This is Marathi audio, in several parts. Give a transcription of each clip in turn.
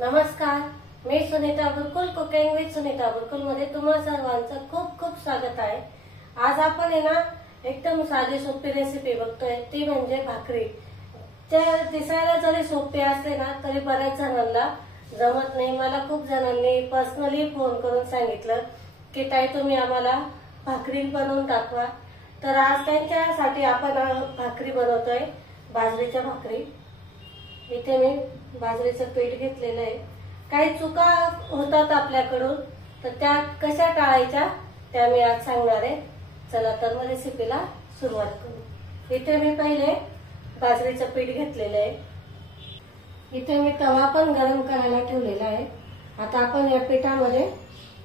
नमस्कार, मी सुनीता गुरुकुल कुकिंग विथ सुनीता गुरुकुल मध्ये तुम्हा सर्वांचं खूप खूप स्वागत आहे। आज आपण आहे ना एकदम साधी सोपी रेसिपी बघतोय, ती म्हणजे भाकरी। त्या दिसायला जरी सोपी असते ना तरी बऱ्याच जणांना जमत नाही। मला खूप जणांनी पर्सनली फोन करून सांगितलं की ताई तुम्ही आम्हाला भाकरी बनवून दाखवा। तर आज त्यांच्यासाठी आपण भाकरी बनवतोय, बाजरीच्या भाकरी। इथे मी बाजरीचं पीठ घेतलेलं आहे। काही चुका होतात आपल्याकडून, तर त्या कशा टाळायच्या त्या मी आज सांगणार आहे। चला तर मग रेसिपीला सुरुवात करू। इथे मी पहिले बाजरीचं पीठ घेतलेलं आहे। इथे मी तवा पण गरम करायला ठेवलेला आहे। आता आपण या पिठामध्ये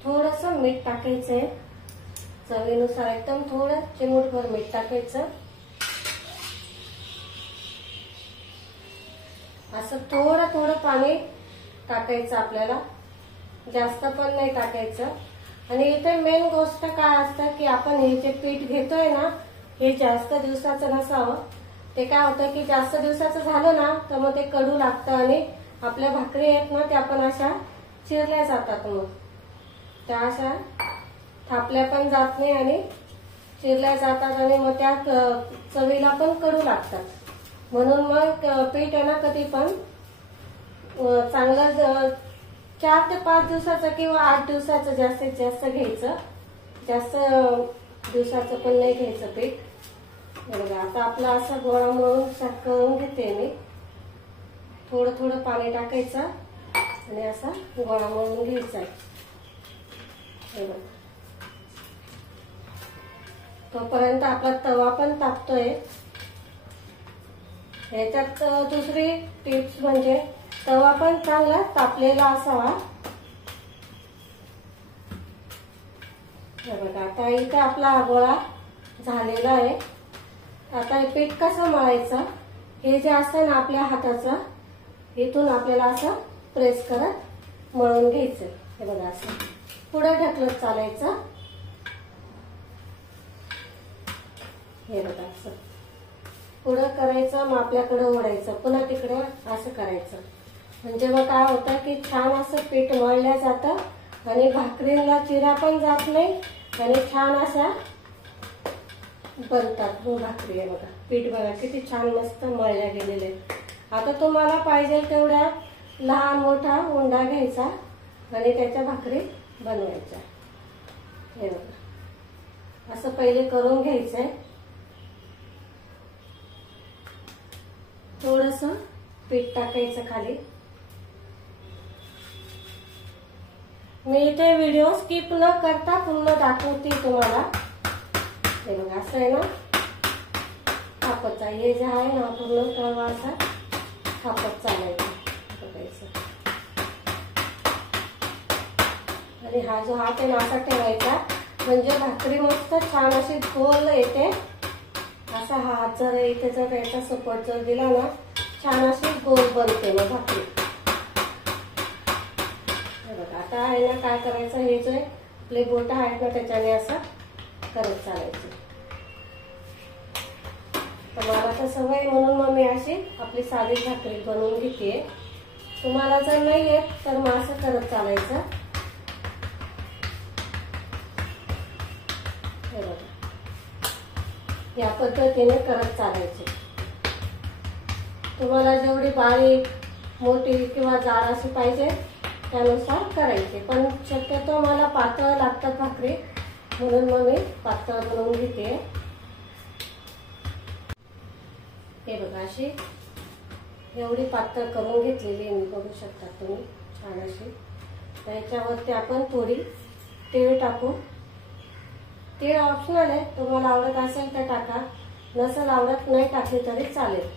थोडंसं मीठ टाकायचं आहे, चवीनुसार एकदम थोडं चिमूटभर मीठ टाकायचं। असं थोडं थोडं पाणी टाकायचं आपल्याला, जास्त पण नाही टाकायचं। आणि इथे मेन गोष्ट काय असतं की आपण हे जे पीठ घेतोय ना, हे जास्त दिवसाचं नसावं। ते काय होतं की जास्त दिवसाचं झालं ना तर मग ते कडू लागतं आणि आपल्या भाकरी आहेत ना त्या पण अशा चिरल्या जातात, मग त्या अशा थापल्या पण जात नाही आणि चिरल्या जातात आणि मग त्या चवीला पण कडू लागतात। म्हणून मग पीठ आहे ना कधी पण चांगलं 4 ते 5 दिवसाचं किंवा 8 दिवसाचं जास्तीत जास्त घ्यायचं। जास्त दिवसाचं पण नाही घ्यायचं पीठ। बघा आता आपला असा गोळा मळून सेट करून घेते मी। थोडं थोडं पाणी टाकायचं आणि असा गोळा मळून घ्यायचा आहे। तोपर्यंत आपला तवा पण तापतोय। ह्याच्यात दुसरी टिप्स म्हणजे तवा पण चांगला तापलेला असावा। बघा आता इथे आपला गोळा झालेला आहे। आता हे पीठ कसं मळायचं, हे जे असतं ना आपल्या हाताचं, इथून आपल्याला असं प्रेस करत मळून घ्यायचं। हे बघा असं पुढे ढकलत चालायचं। हे बघा असं पुढं करायचं, मग आपल्याकडे ओढायचं, पुन्हा तिकडे असं करायचं। म्हणजे मग काय होतं की छान असं पीठ मळल्या जातं आणि भाकरीला चिरा पण जात नाही आणि छान अशा बनतात भाकरी। आहे बघा पीठ बघा किती छान मस्त मळल्या गेलेले। आता तुम्हाला पाहिजे तेवढ्या लहान मोठा उंडा घ्यायचा आणि त्याच्या भाकरी बनवायच्या। हे बघा असं पहिले करून घ्यायचंय। थोडंसं पीठ टाकायचं खाली। मी इथे व्हिडिओ स्किप न करता पूर्ण दाखवते तुम्हाला। हे बघा असं आहे ना थापचा, हे जे आहे ना पूर्ण तवा असा थापत चालायचा बघायचं। आणि हा जो हात आहे ना असा ठेवायचा, म्हणजे भाकरी मस्त छान अशी गोल येते। असा हा हात जर इथे जर याचा सपोर्ट जर दिला ना, छान अशी गोल बनते मग भाकरी। बघा आता आहे ना काय करायचं, हे जे आपले बोट आहेत ना त्याच्याने असं करत चालायचं। तर मला तर सवय म्हणून मग मी अशी आपली साधी भाकरी बनवून घेते। तुम्हाला जर नाही येत तर मग असं करत चालायचं। हे बघा या पद्धतीने करत चालायचे। तुम्हाला जेवढी बारीक मोठी किंवा जाड अशी पाहिजे त्यानुसार करायचे, पण शक्यतो मला पातळ लागतात भाकरी, म्हणून मग मी पातळ बनवून घेते। हे बघा अशी एवढी पातळ करून घेतलेली मी, बघू शकता तुम्ही छान अशी। त्याच्यावरती आपण थोडी तीळ टाकू। तीळ ऑप्शनल आहे, तुम्हाला आवडत असेल तर टाका, नसेल आवडत नाही टाकली तरी चालेल।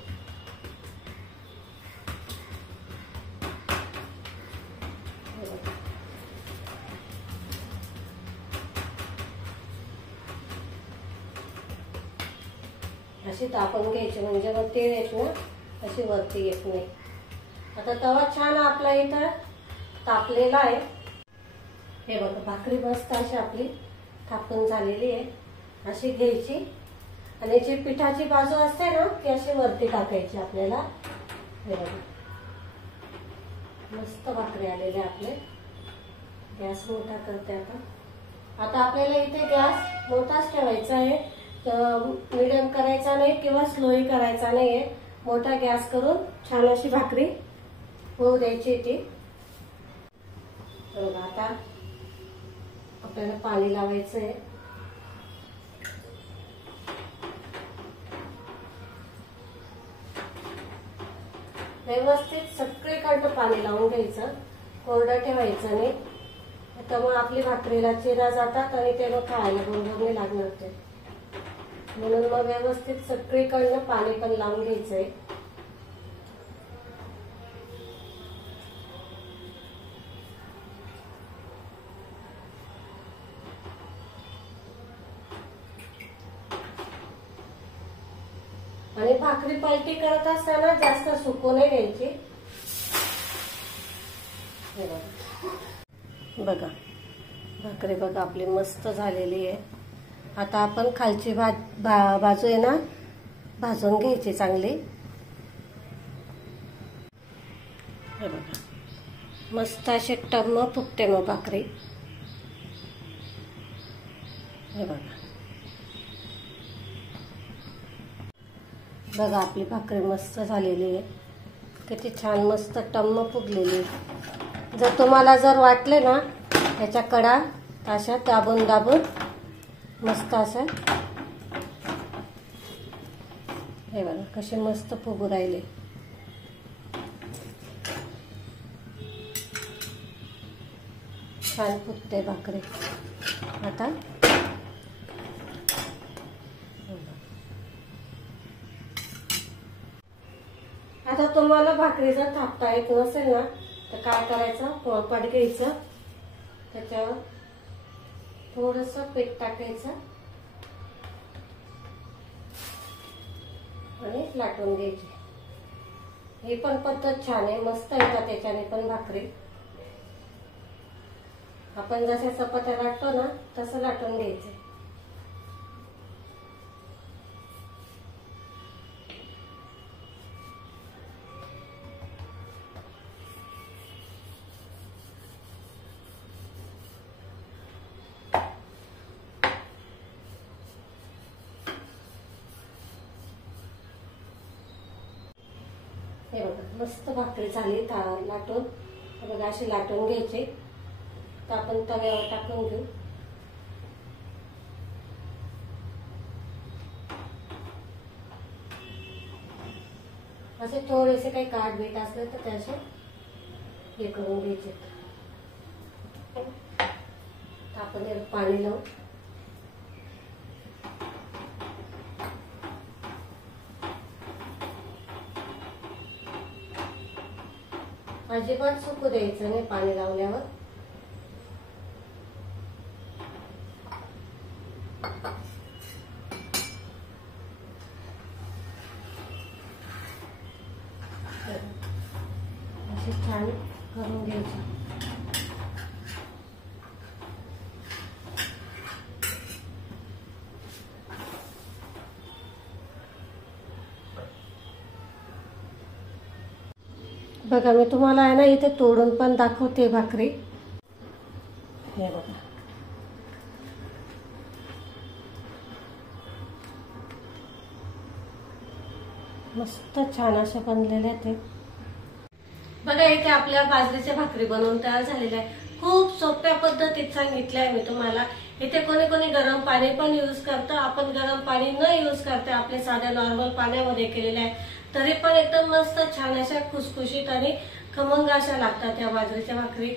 अशी तापवून घ्यायची, म्हणजे मग तीळ येत ना अशी वरती येत नाही। आता तवा छान आपला इथं तापलेला आहे। हे बघा भाकरी मस्त अशी आपली थापून झालेली आहे। अशी घ्यायची आणि जी पिठाची बाजू असते ना ती अशी वरती टाकायची आपल्याला। हे बघा मस्त भाकरी आलेले आपले. गॅस मोठा करते आता. आता आपल्याला इथे गॅस मोठाच ठेवायचा आहे, मीडियम करायचा नाही किंवा स्लोही करायचा नाहीये. मोठा गॅस करून छान अशी भाकरी होऊ द्यायची ती. बघा आता आपल्याला पाणी लावायचं आहे. व्यवस्थित सगळीकडनं पाणी लावून घ्यायचं, कोरडं ठेवायचं नाही. त्यामुळे आपली भाकरीला चिरा जातात आणि ते मग खायला बरोबर नाही लागणार ते. म्हणून मग व्यवस्थित सगळीकडनं पाणी पण लावून घ्यायचंय. आणि भाकरी पलटी करत असताना जास्त सुकू नाही द्यायची. बघा भाकरी बघा आपली मस्त झालेली आहे. आता आपण खालची बाजू आहे ना भाजून घ्यायची चांगली. हे बघा मस्त असे टम्म फुगते मग भाकरी. हे बघा बघा आपली भाकरी मस्त झालेली आहे. किती छान मस्त टम्म फुगलेली. जर तुम्हाला जर वाटले ना याच्या कडा अशा दाबून दाबून मस्त असं, हे बघा कशी मस्त फुगू राहिले. छान फुगते भाकरी. आता तुम्हाला भाकरी जर थापता येत नसेल ना तर काय करायचं, पोळपाट घ्यायचं, त्याच्यावर थोडस पीठ टाकायचं आणि लाटून घ्यायची. ही पण पद्धत छान आहे, मस्त येतात त्याच्याने पण भाकरी. आपण जशा चपात्या लाटतो ना तसं लाटून घ्यायचं. हे बघा मस्त भाकरी झाली लाटून. बघा अशी लाटून घ्यायची. तर आपण तव्यावर टाकून घेऊ. असे थोडेसे काही काठ बीट असले तर त्याचे हे करून घ्यायचे. आपण पाणी लावू. अजिबात सुकू द्यायचं नाही पाणी लावल्यावर. असे छान करून घ्यायचं. बघा मी तुम्हाला आहे ना इथे तोडून पण दाखवते भाकरी. हे बघा मस्त छान अशा बनलेल्या आहेत. बघा इथे आपल्या बाजरीच्या भाकरी बनवून तयार झालेल्या आहे. खूप सोप्या पद्धतीत सांगितलं आहे मी तुम्हाला. इथे कोणी कोणी गरम पाणी पण यूज करतं. आपण गरम पाणी न यूज करता आपल्या साध्या नॉर्मल पाण्यामध्ये केलेल्या आहे. तरी पण एकदम मस्त छान अशा खुसखुशीत आणि खमंग अशा लागतात त्या बाजरीच्या भाकरी.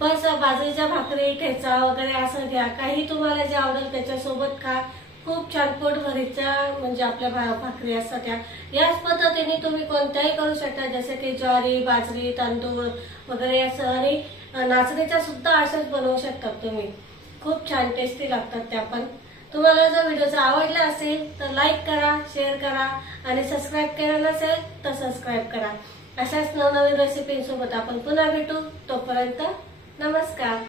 बस बाजरीच्या भाकरी ठेचा वगैरे असं घ्या, काही तुम्हाला जे आवडेल त्याच्यासोबत खा. खूप छान पोटभरीच्या म्हणजे आपल्या भाकरी असतात त्या. याच पद्धतीने तुम्ही कोणत्याही करू शकता, जसे की ज्वारी, बाजरी, तांदूळ वगैरे असं. आणि नाचणीच्या सुद्धा अशाच बनवू शकतात तुम्ही. खूप छान टेस्टी लागतात त्या पण. तुम्हाला जर व्हिडिओ आवडला असेल तर लाईक करा, शेअर करा आणि सबस्क्राईब केलं नसेल तर सबस्क्राईब करा. अशाच नवनवीन रेसिपींसोबत आपण पुन्हा भेटू. तोपर्यंत नमस्कार.